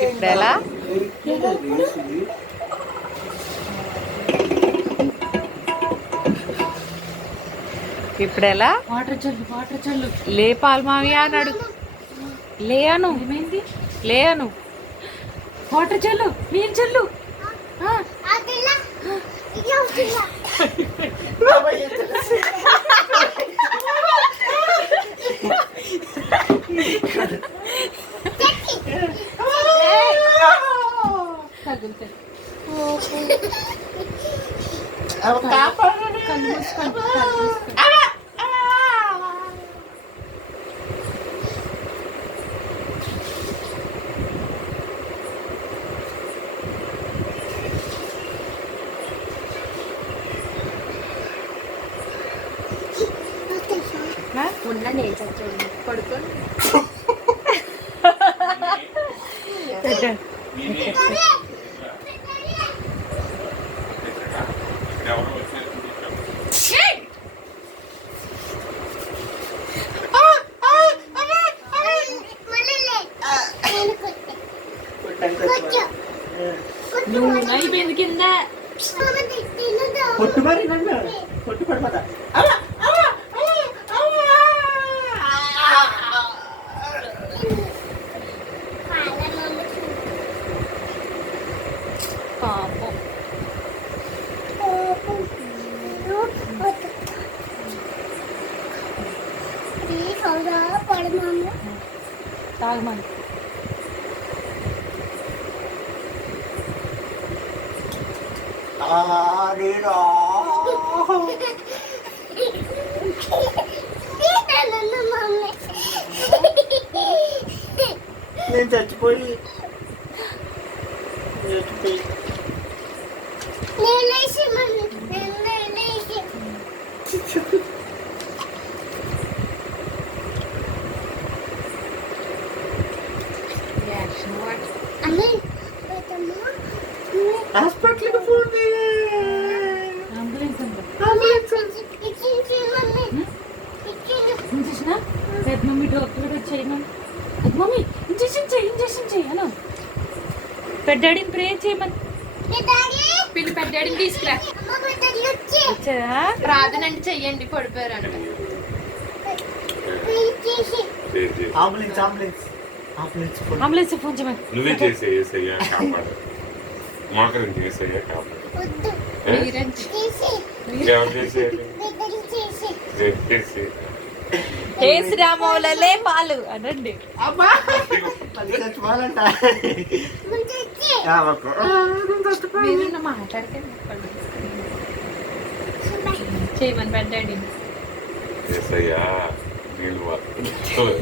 ఇప్పుడెలా ఇప్పుడెలా వాటర్ చల్లు లే పాల్మావి అన్నాడు. లేను లేను వాటర్ చల్లు నీళ్ళు చల్లు ఉండండి చూడండి పడుకొని అయిపోయింది కింద కొట్టు మరి నన్ను కొట్టు పడిపోతా. పాపం తాగమని నేను చచ్చిపోయి హాస్పిటల్కి ఫోన్ అంబులెన్స్ అంట అంబులెన్స్ ఇంజక్షన్ పెద్ద మమ్మీ డాక్టర్ వచ్చాయి మమ్మీ ఇంజక్షన్ చెయ్యి అను పెద్దాడిని ప్రే చేయమని పిల్లి పెట్టాడిని తీసుకురా ప్రార్థనండి చెయ్యండి పడిపోయారంట ambulance ambulance ambulance phone ambulance phone చేయమని నువ్వే చేసే ఏసయ్యా కాపాడు మోకరించి ఏసయ్యా కాపాడు ఎవరు చేసేది చేసి శ్రీరాములలే పాలు అనండి. అమ్మా చచ్చిపోవాలంట మీరు మాట్లాడితే చేయమని పెట్టాడు ఏసయ్యా నీళ్ళు చూడు